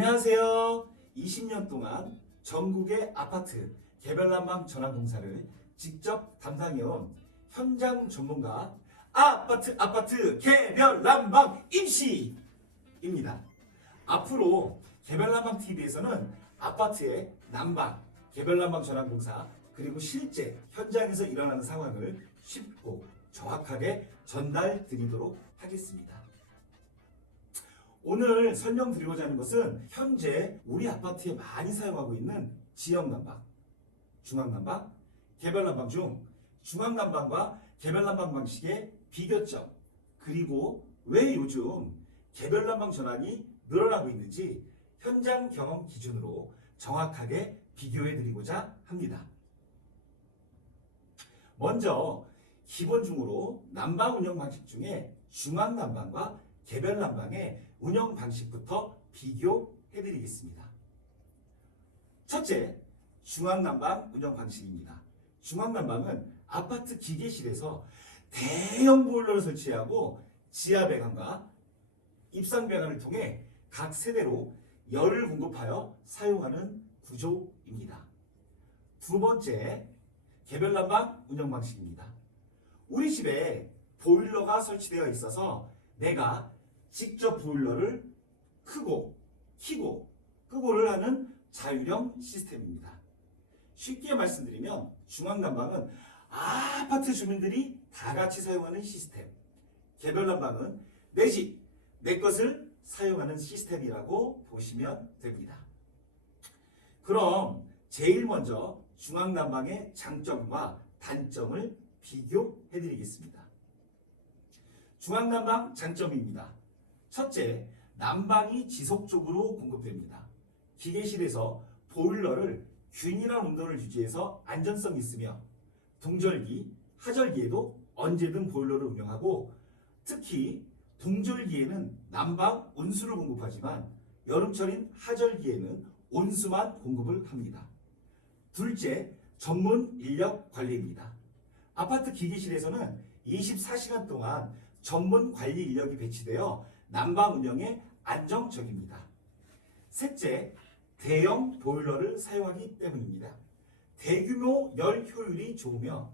안녕하세요. 20년 동안 전국의 아파트 개별난방 전환 공사를 직접 담당해온 현장 전문가 아파트 개별난방 임시입니다. 앞으로 개별난방 TV에서는 아파트의 난방, 개별난방 전환 공사 그리고 실제 현장에서 일어나는 상황을 쉽고 정확하게 전달 드리도록 하겠습니다. 오늘 설명드리고자 하는 것은 현재 우리 아파트에 많이 사용하고 있는 지역난방, 중앙난방, 개별난방 중 중앙난방과 개별난방 방식의 비교점, 그리고 왜 요즘 개별난방 전환이 늘어나고 있는지 현장 경험 기준으로 정확하게 비교해드리고자 합니다. 먼저 기본적으로 난방 운영 방식 중에 중앙난방과 개별난방의 운영 방식부터 비교해드리겠습니다. 첫째, 중앙난방 운영 방식입니다. 중앙난방은 아파트 기계실에서 대형 보일러를 설치하고 지하 배관과 입상 배관을 통해 각 세대로 열을 공급하여 사용하는 구조입니다. 두 번째, 개별난방 운영 방식입니다. 우리 집에 보일러가 설치되어 있어서 내가 직접 보일러를 켜고, 키고, 끄고를 하는 자율형 시스템입니다. 쉽게 말씀드리면 중앙난방은 아파트 주민들이 다 같이 사용하는 시스템, 개별난방은 내 집, 내 것을 사용하는 시스템이라고 보시면 됩니다. 그럼 제일 먼저 중앙난방의 장점과 단점을 비교해드리겠습니다. 중앙난방 장점입니다. 첫째, 난방이 지속적으로 공급됩니다. 기계실에서 보일러를 균일한 온도를 유지해서 안전성이 있으며 동절기, 하절기에도 언제든 보일러를 운영하고 특히 동절기에는 난방 온수를 공급하지만 여름철인 하절기에는 온수만 공급을 합니다. 둘째, 전문 인력 관리입니다. 아파트 기계실에서는 24시간 동안 전문 관리 인력이 배치되어 난방 운영에 안정적입니다. 셋째, 대형 보일러를 사용하기 때문입니다. 대규모 열 효율이 좋으며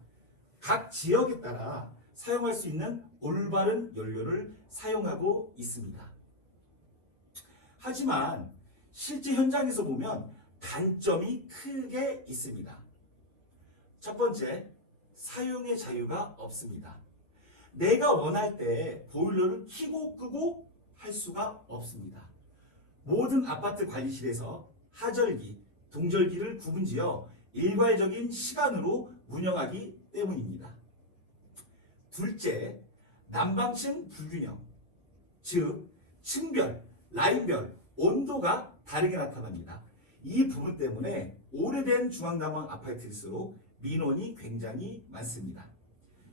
각 지역에 따라 사용할 수 있는 올바른 연료를 사용하고 있습니다. 하지만 실제 현장에서 보면 단점이 크게 있습니다. 첫 번째, 사용의 자유가 없습니다. 내가 원할 때 보일러를 켜고 끄고 할 수가 없습니다. 모든 아파트 관리실에서 하절기, 동절기를 구분지어 일괄적인 시간으로 운영하기 때문입니다. 둘째, 난방층 불균형, 즉 층별, 라인별 온도가 다르게 나타납니다. 이 부분 때문에 오래된 중앙난방 아파트일수록 민원이 굉장히 많습니다.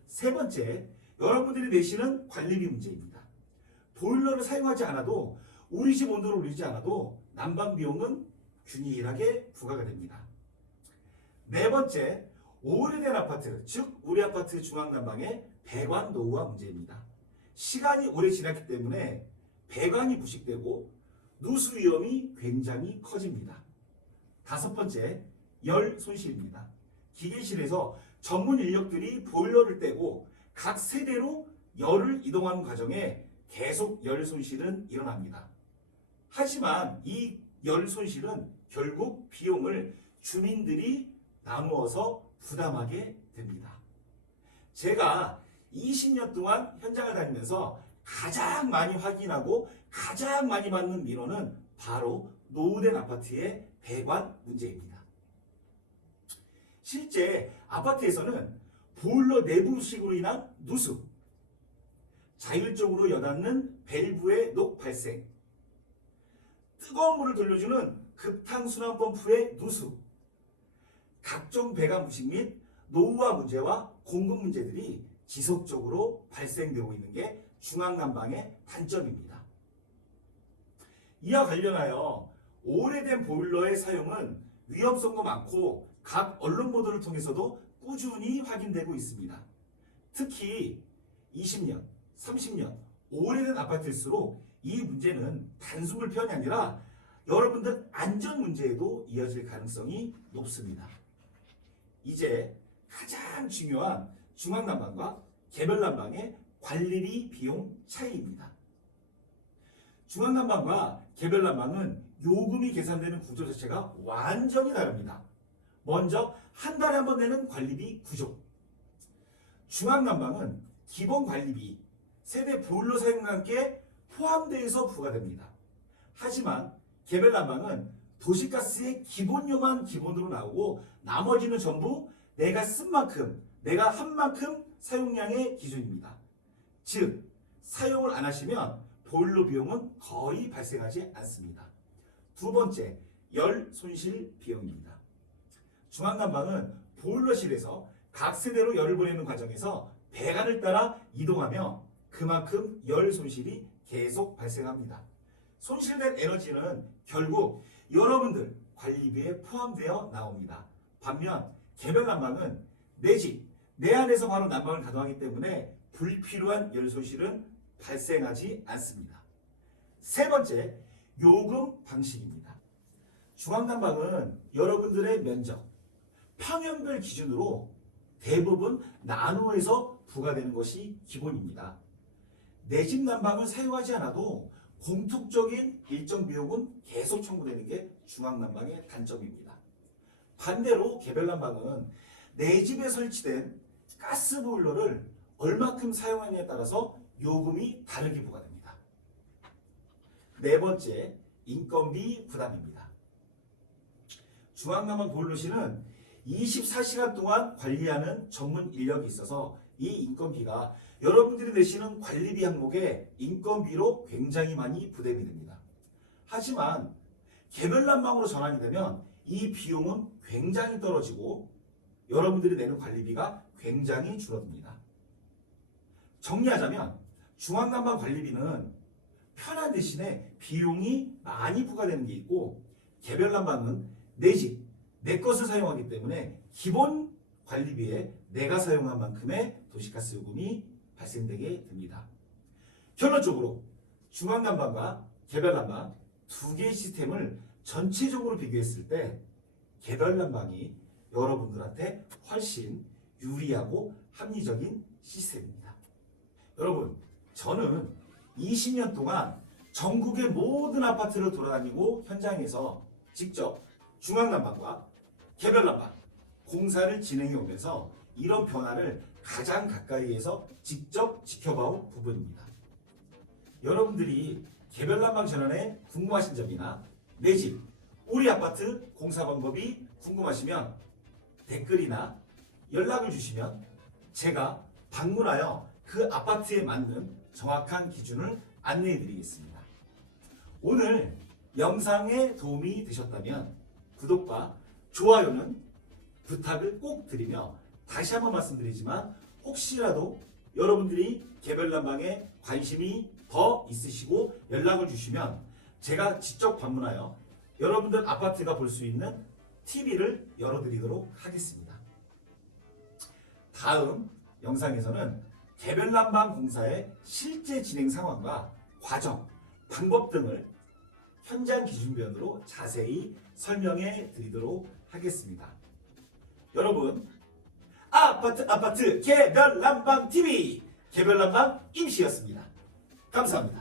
세 번째, 여러분들이 내시는 관리비 문제입니다. 보일러를 사용하지 않아도 우리 집 온도를 올리지 않아도 난방 비용은 균일하게 부과가 됩니다. 네 번째, 오래된 아파트, 즉 우리 아파트 중앙난방의 배관 노후화 문제입니다. 시간이 오래 지났기 때문에 배관이 부식되고 누수 위험이 굉장히 커집니다. 다섯 번째, 열 손실입니다. 기계실에서 전문 인력들이 보일러를 떼고 각 세대로 열을 이동하는 과정에 계속 열 손실은 일어납니다. 하지만 이 열 손실은 결국 비용을 주민들이 나누어서 부담하게 됩니다. 제가 20년 동안 현장을 다니면서 가장 많이 확인하고 가장 많이 받는 민원은 바로 노후된 아파트의 배관 문제입니다. 실제 아파트에서는 보일러 내부식으로 인한 누수, 자율적으로 여닫는 밸브의 녹 발생, 뜨거운 물을 돌려주는 급탕순환 펌프의 누수, 각종 배관 부식 및 노후화 문제와 공급 문제들이 지속적으로 발생되고 있는 게 중앙난방의 단점입니다. 이와 관련하여 오래된 보일러의 사용은 위험성도 많고 각 언론 보도를 통해서도 꾸준히 확인되고 있습니다. 특히 20년, 30년 오래된 아파트일수록 이 문제는 단순 불편이 아니라 여러분들 안전 문제에도 이어질 가능성이 높습니다. 이제 가장 중요한 중앙난방과 개별난방의 관리비 비용 차이입니다. 중앙난방과 개별난방은 요금이 계산되는 구조 자체가 완전히 다릅니다. 먼저 한 달에 한 번 내는 관리비 구조. 중앙난방은 기본 관리비, 세대 보일러 사용과 함께 포함되어서 부과됩니다. 하지만 개별난방은 도시가스의 기본료만 기본으로 나오고 나머지는 전부 내가 쓴 만큼, 내가 한 만큼 사용량의 기준입니다. 즉, 사용을 안 하시면 보일러 비용은 거의 발생하지 않습니다. 두 번째, 열 손실 비용입니다. 중앙난방은 보일러실에서 각 세대로 열을 보내는 과정에서 배관을 따라 이동하며 그만큼 열 손실이 계속 발생합니다. 손실된 에너지는 결국 여러분들 관리비에 포함되어 나옵니다. 반면 개별난방은 내 집, 내 안에서 바로 난방을 가동하기 때문에 불필요한 열 손실은 발생하지 않습니다. 세 번째, 요금 방식입니다. 중앙난방은 여러분들의 면적, 평형별 기준으로 대부분 나누어서 부과되는 것이 기본입니다. 내 집 난방을 사용하지 않아도 공통적인 일정 비용은 계속 청구되는 게 중앙난방의 단점입니다. 반대로 개별난방은 내 집에 설치된 가스보일러를 얼마큼 사용하느냐에 따라서 요금이 다르게 부과됩니다. 네 번째, 인건비 부담입니다. 중앙난방 보일러실은 24시간 동안 관리하는 전문 인력이 있어서 이 인건비가 여러분들이 내시는 관리비 항목에 인건비로 굉장히 많이 부담이 됩니다. 하지만 개별난방으로 전환이 되면 이 비용은 굉장히 떨어지고 여러분들이 내는 관리비가 굉장히 줄어듭니다. 정리하자면 중앙난방 관리비는 편한 대신에 비용이 많이 부과되는 게 있고 개별난방은 내 집, 내 것을 사용하기 때문에 기본 관리비에 내가 사용한 만큼의 도시가스 요금이 발생되게 됩니다. 결론적으로 중앙난방과 개별난방 두 개의 시스템을 전체적으로 비교했을 때 개별난방이 여러분들한테 훨씬 유리하고 합리적인 시스템입니다. 여러분, 저는 20년 동안 전국의 모든 아파트를 돌아다니고 현장에서 직접 중앙난방과 개별난방 공사를 진행해 오면서 이런 변화를 가장 가까이에서 직접 지켜봐온 부분입니다. 여러분들이 개별난방 전환에 궁금하신 점이나 내 집, 우리 아파트 공사 방법이 궁금하시면 댓글이나 연락을 주시면 제가 방문하여 그 아파트에 맞는 정확한 기준을 안내해 드리겠습니다. 오늘 영상에 도움이 되셨다면 구독과 좋아요는 부탁을 꼭 드리며 다시 한번 말씀드리지만 혹시라도 여러분들이 개별난방에 관심이 더 있으시고 연락을 주시면 제가 직접 방문하여 여러분들 아파트가 볼 수 있는 TV를 열어드리도록 하겠습니다. 다음 영상에서는 개별난방 공사의 실제 진행 상황과 과정, 방법 등을 현장 기준변으로 자세히 설명해 드리도록 하겠습니다. 여러분, 아파트 개별난방 TV 개별난방 임시였습니다. 감사합니다.